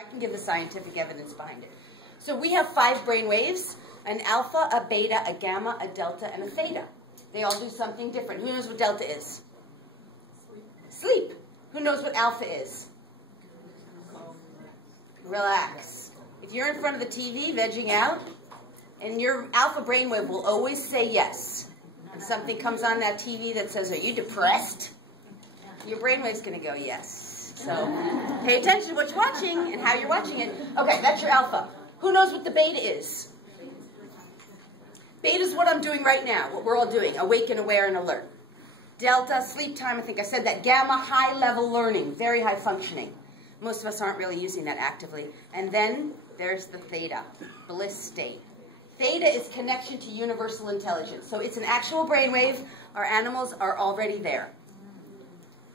I can give the scientific evidence behind it. So we have 5 brain waves: an alpha, a beta, a gamma, a delta, and a theta. They all do something different. Who knows what delta is? Sleep. Who knows what alpha is? Relax. If you're in front of the TV, vegging out, and your alpha brainwave will always say yes. If something comes on that TV that says, "Are you depressed?" your brainwave's going to go yes. So pay attention to what you're watching and how you're watching it. Okay, that's your alpha. Who knows what the beta is? Beta is what I'm doing right now, what we're all doing, awake and aware and alert. Delta, sleep time, I think I said that. Gamma, high-level learning, very high functioning. Most of us aren't really using that actively. And then there's the theta, bliss state. Theta is connection to universal intelligence. So it's an actual brainwave. Our animals are already there.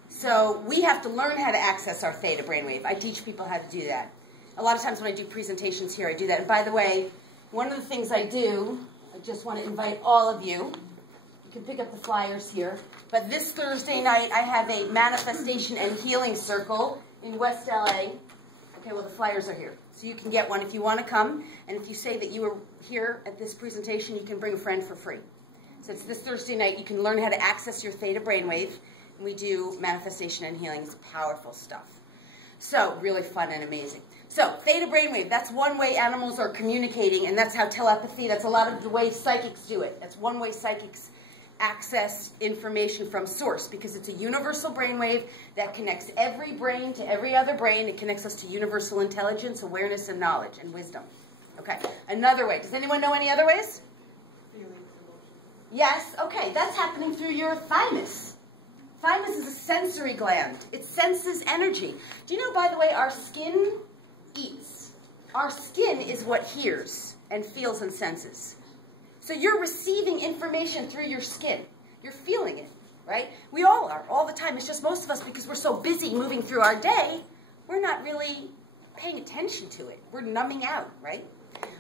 So we have to learn how to access our theta brainwave. I teach people how to do that. A lot of times when I do presentations here, I do that. And by the way, one of the things I do, I just want to invite all of you. You can pick up the flyers here. But this Thursday night, I have a manifestation and healing circle in West LA. Okay, well, the flyers are here. So you can get one if you want to come. And if you say that you were here at this presentation, you can bring a friend for free. So it's this Thursday night. You can learn how to access your theta brainwave. And we do manifestation and healing. It's powerful stuff. So really fun and amazing. So theta brainwave, that's one way animals are communicating, and that's how telepathy, that's a lot of the way psychics do it. That's one way psychics access information from source, because it's a universal brainwave that connects every brain to every other brain. It connects us to universal intelligence, awareness, and knowledge, and wisdom. Okay, another way. Does anyone know any other ways? Yes, okay, that's happening through your thymus. Thymus is a sensory gland. It senses energy. Do you know, by the way, our skin eats. Our skin is what hears and feels and senses. So you're receiving information through your skin. You're feeling it, right? We all are, all the time. It's just most of us, because we're so busy moving through our day, we're not really paying attention to it. We're numbing out, right?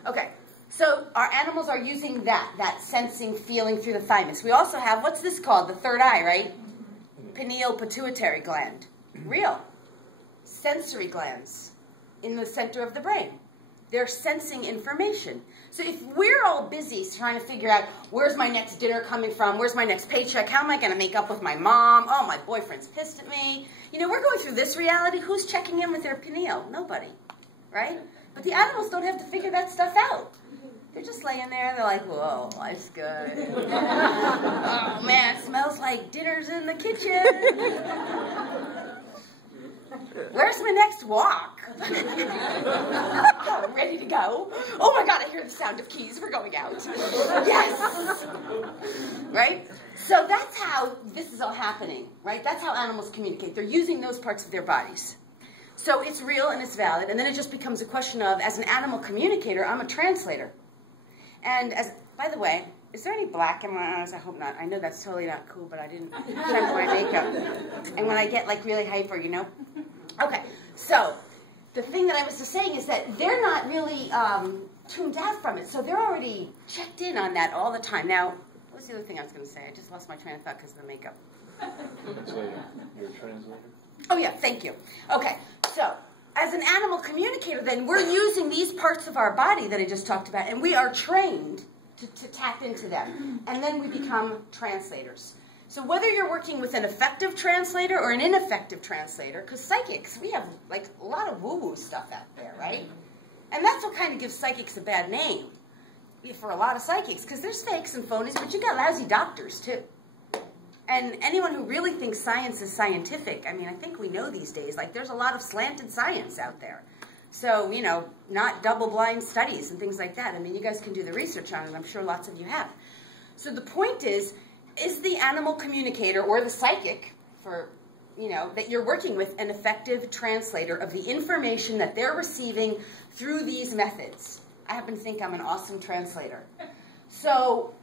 Okay, so our animals are using that sensing, feeling through the thymus. We also have, what's this called? The third eye, right? Pineal pituitary gland. Real. Sensory glands in the center of the brain. They're sensing information. So if we're all busy trying to figure out, where's my next dinner coming from? Where's my next paycheck? How am I going to make up with my mom? Oh, my boyfriend's pissed at me. You know, we're going through this reality. Who's checking in with their pineal? Nobody, right? But the animals don't have to figure that stuff out. They're just laying there, and they're like, whoa, life's good. Oh, man, it smells like dinner's in the kitchen. Where's my next walk? I'm ready to go. Oh, my God, I hear the sound of keys. We're going out. Yes! Right? So that's how this is all happening, right? That's how animals communicate. They're using those parts of their bodies. So it's real and it's valid, and then it just becomes a question of, as an animal communicator, I'm a translator. And as, by the way, is there any black in my eyes? I hope not. I know that's totally not cool, but I didn't check my makeup. And when I get like really hyper, you know? Okay, so the thing that I was just saying is that they're not really tuned out from it. So they're already checked in on that all the time. Now, what was the other thing I was going to say? I just lost my train of thought because of the makeup. So you're a translator? Oh, yeah, thank you. Okay, so as an animal communicator, then, we're using these parts of our body that I just talked about, and we are trained to tap into them. And then we become translators. So whether you're working with an effective translator or an ineffective translator, because psychics, we have like a lot of woo-woo stuff out there, right? And that's what kind of gives psychics a bad name for a lot of psychics, because there's fakes and phonies, but you got lousy doctors, too. And anyone who really thinks science is scientific, I mean, I think we know these days, like there's a lot of slanted science out there. So, you know, not double-blind studies and things like that. I mean, you guys can do the research on it, I'm sure lots of you have. So the point is the animal communicator or the psychic, for, you know, that you're working with, an effective translator of the information that they're receiving through these methods? I happen to think I'm an awesome translator. So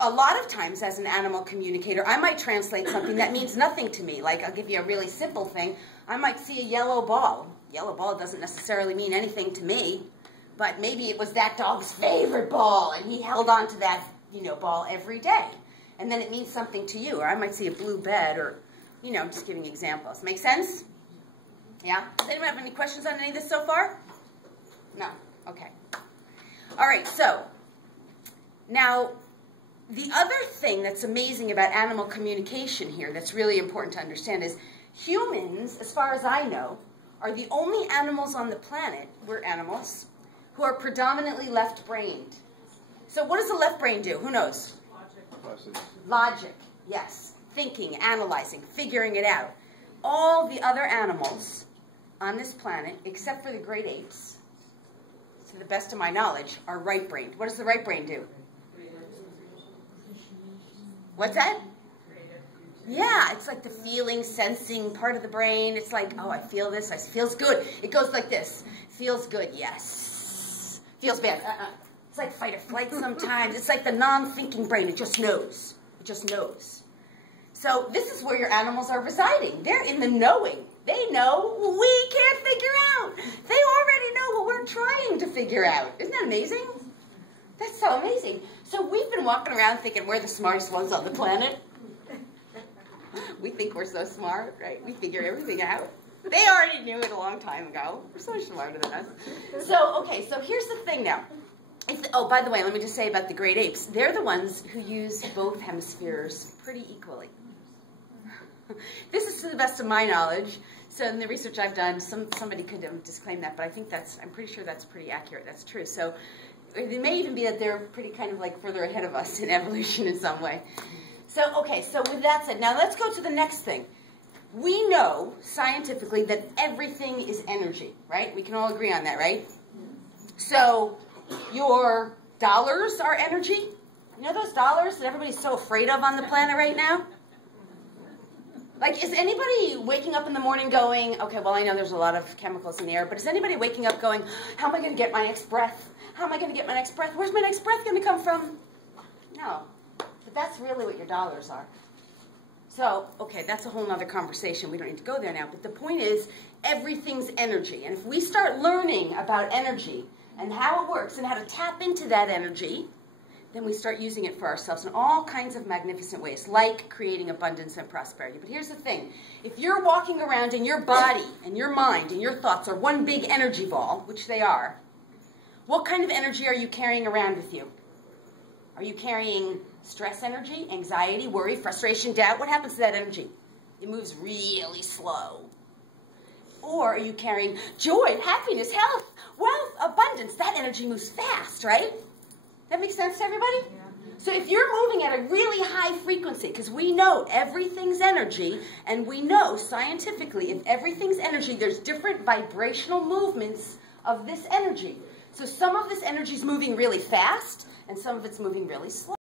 a lot of times as an animal communicator, I might translate something that means nothing to me. Like, I'll give you a really simple thing. I might see a yellow ball. Yellow ball doesn't necessarily mean anything to me, but maybe it was that dog's favorite ball, and he held on to that, you know, ball every day. And then it means something to you. Or I might see a blue bed, or, you know, I'm just giving examples. Make sense? Yeah? Does anyone have any questions on any of this so far? No? Okay. All right, so now the other thing that's amazing about animal communication here that's really important to understand is humans, as far as I know, are the only animals on the planet, we're animals, who are predominantly left-brained. So what does the left brain do? Who knows? Logic. Logic, yes. Thinking, analyzing, figuring it out. All the other animals on this planet, except for the great apes, to the best of my knowledge, are right-brained. What does the right brain do? What's that? Yeah, it's like the feeling, sensing part of the brain. It's like, oh, I feel this. It feels good. It goes like this. Feels good, yes. Feels bad. It's like fight or flight sometimes. It's like the non-thinking brain. It just knows. It just knows. So this is where your animals are residing. They're in the knowing. They know we can't figure out. They already know what we're trying to figure out. Isn't that amazing? That's so amazing. So we've been walking around thinking we're the smartest ones on the planet. We think we're so smart, right? We figure everything out. They already knew it a long time ago. We're so much smarter than us. So, okay, so here's the thing now. Oh, by the way, let me just say about the great apes. They're the ones who use both hemispheres pretty equally. This is to the best of my knowledge. So in the research I've done, somebody could disclaim that, but I think I'm pretty sure that's pretty accurate. That's true. So it may even be that they're pretty kind of like further ahead of us in evolution in some way. So, okay, so with that said, now let's go to the next thing. We know scientifically that everything is energy, right? We can all agree on that, right? So your dollars are energy. You know those dollars that everybody's so afraid of on the planet right now? Like, is anybody waking up in the morning going, okay, well, I know there's a lot of chemicals in the air, but is anybody waking up going, how am I going to get my next breath? How am I going to get my next breath? Where's my next breath going to come from? No. But that's really what your dollars are. So, okay, that's a whole other conversation. We don't need to go there now. But the point is, everything's energy. And if we start learning about energy and how it works and how to tap into that energy, then we start using it for ourselves in all kinds of magnificent ways, like creating abundance and prosperity. But here's the thing. If you're walking around and your body and your mind and your thoughts are one big energy ball, which they are, what kind of energy are you carrying around with you? Are you carrying stress energy, anxiety, worry, frustration, doubt? What happens to that energy? It moves really slow. Or are you carrying joy, happiness, health, wealth, abundance? That energy moves fast, right? That makes sense to everybody? Yeah. So if you're moving at a really high frequency, because we know everything's energy, and we know scientifically if everything's energy, there's different vibrational movements of this energy. So some of this energy is moving really fast, and some of it's moving really slow.